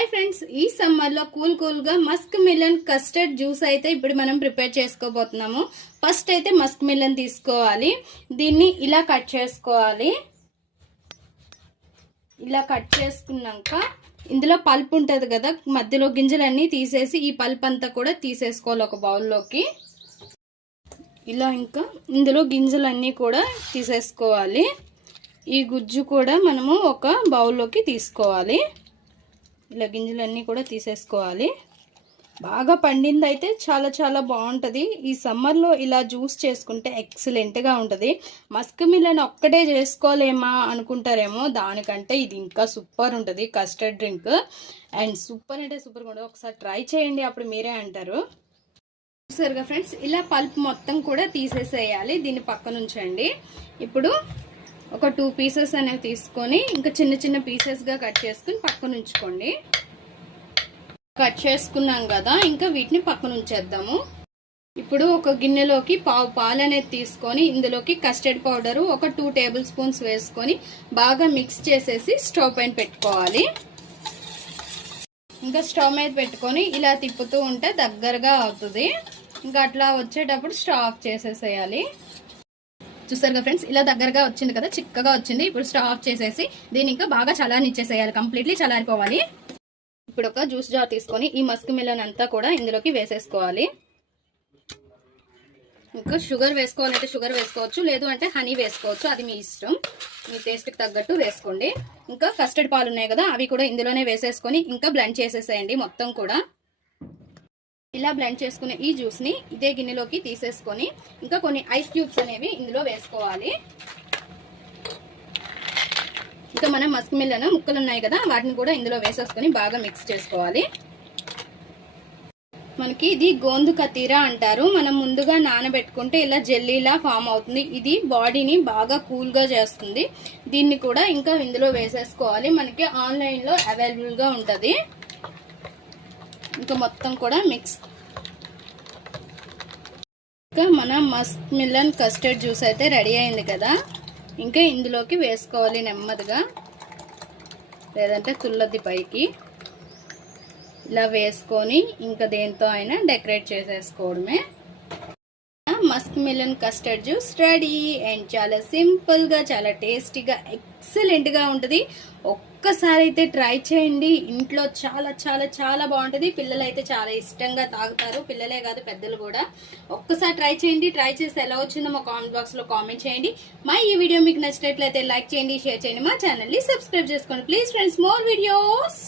Hi friends, ఈ summer లో cool గా మస్క్ మిలన్ కస్టర్డ్ జ్యూస్ అయితే ఇప్పుడు మనం ప్రిపేర్ చేసుకోబోతున్నాము. ఫస్ట్ అయితే మస్క్ మిలన్ తీసుకోవాలి. దీన్ని ఇలా కట్ చేసుకోవాలి. ఇలా కట్ చేసుకున్నాక ఇందులో పల్ప్ ఉంటుంది కదా, మధ్యలో గింజలన్నీ తీసేసి ఈ పల్ప్ అంతా కూడా తీసేసుకోవాలి ఒక బౌల్లోకి. ఇలా ఇంకా ఇందులో గింజలన్నీ కూడా తీసేసుకోవాలి. ఈ గుజ్జు కూడా మనము ఒక బౌల్లోకి తీసుకోవాలి. ఇలా గింజలన్నీ కూడా తీసేసుకోవాలి. బాగా పండింది అయితే చాలా బాగుంటుంది. ఈ సమ్మర్లో ఇలా జ్యూస్ చేసుకుంటే ఎక్సలెంట్గా ఉంటుంది. మస్క్ మిలన్ ఒక్కటే చేసుకోలేమా అనుకుంటారేమో, దానికంటే ఇది ఇంకా సూపర్ ఉంటుంది కస్టర్డ్ డ్రింక్. అండ్ సూపర్ అంటే సూపర్గా ఉంటుంది. ఒకసారి ట్రై చేయండి, అప్పుడు మీరే అంటారు. చూసారుగా ఫ్రెండ్స్, ఇలా పల్ప్ మొత్తం కూడా తీసేసేయాలి. దీన్ని పక్కన ఉంచండి. ఇప్పుడు ఒక 2 పీసెస్ అనేవి తీసుకొని ఇంకా చిన్న పీసెస్గా కట్ చేసుకుని పక్కన ఉంచుకోండి. కట్ చేసుకున్నాం కదా, ఇంకా వీటిని పక్కన ఉంచేద్దాము. ఇప్పుడు ఒక గిన్నెలోకి పాలు అనేది తీసుకొని ఇందులోకి కస్టర్డ్ పౌడరు ఒక 2 టేబుల్ స్పూన్స్ వేసుకొని బాగా మిక్స్ చేసేసి స్టవ్ పైన పెట్టుకోవాలి. ఇంకా స్టవ్ మీద పెట్టుకొని ఇలా తిప్పుతూ ఉంటే దగ్గరగా అవుతుంది. ఇంకా అట్లా వచ్చేటప్పుడు స్టవ్ ఆఫ్ చేసేసేయాలి. చూసారుగా ఫ్రెండ్స్, ఇలా దగ్గరగా వచ్చింది కదా, చిక్కగా వచ్చింది. ఇప్పుడు స్టవ్ ఆఫ్ చేసేసి దీన్ని ఇంకా బాగా చల్లారనిచ్చేసేయాలి. కంప్లీట్లీ చల్లారిపోవాలి. ఇప్పుడు ఒక జ్యూస్ జార్ తీసుకొని ఈ మస్క్ మిలన్ అంతా కూడా ఇందులోకి వేసేసుకోవాలి. ఇంకా షుగర్ వేసుకోవాలంటే షుగర్ వేసుకోవచ్చు, లేదు అంటే హనీ వేసుకోవచ్చు, అది మీ ఇష్టం. మీ టేస్ట్కి తగ్గట్టు వేసుకోండి. ఇంకా కస్టర్డ్ పాలు ఉన్నాయి కదా, అవి కూడా ఇందులోనే వేసేసుకొని ఇంకా బ్లెండ్ చేసేసేయండి మొత్తం కూడా. ఇలా బ్లెండ్ చేసుకునే ఈ జ్యూస్ని ఇదే గిన్నెలోకి తీసేసుకొని ఇంకా కొన్ని ఐస్ క్యూబ్స్ అనేవి ఇందులో వేసుకోవాలి. ఇంకా మనం మస్క్ మిలన్ ముక్కలు ఉన్నాయి కదా, వాటిని కూడా ఇందులో వేసేసుకొని బాగా మిక్స్ చేసుకోవాలి. మనకి ఇది గోందు కతీరా అంటారు. మనం ముందుగా నానబెట్టుకుంటే ఇలా జెల్లీలా ఫామ్ అవుతుంది. ఇది బాడీని బాగా కూల్గా చేస్తుంది. దీన్ని కూడా ఇంకా ఇందులో వేసేసుకోవాలి. మనకి ఆన్లైన్లో అవైలబుల్గా ఉంటుంది. ఇంకా మొత్తం కూడా మిక్స్. ఇంకా మన మస్క్ మిలన్ కస్టర్డ్ జ్యూస్ అయితే రెడీ అయింది కదా, ఇంకా ఇందులోకి వేసుకోవాలి నెమ్మదిగా, లేదంటే తుల్లది పైకి. ఇలా వేసుకొని ఇంకా దేంతో అయినా డెకరేట్ చేసేసుకోవడమే. Muskmelon custard juice ready. And చాలా సింపుల్ గా, చాలా టేస్టీగా, ఎక్సలెంట్ గా ఉంటుంది. ఒక్కసారి అయితే ట్రై చేయండి. ఇంట్లో చాలా బాగుంటుంది. పిల్లలు అయితే చాలా ఇష్టంగా తాగుతారు. పిల్లలే కాదు, పెద్దలు కూడా. ఒక్కసారి ట్రై చేయండి. ట్రై చేసి ఎలా వచ్చిందో మా కామెంట్ బాక్స్ లో కామెంట్ చేయండి. మా ఈ వీడియో మీకు నచ్చినట్లయితే లైక్ చేయండి, షేర్ చేయండి, మా ఛానల్ ని సబ్స్క్రైబ్ చేసుకోండి ప్లీజ్ ఫ్రెండ్స్. More videos.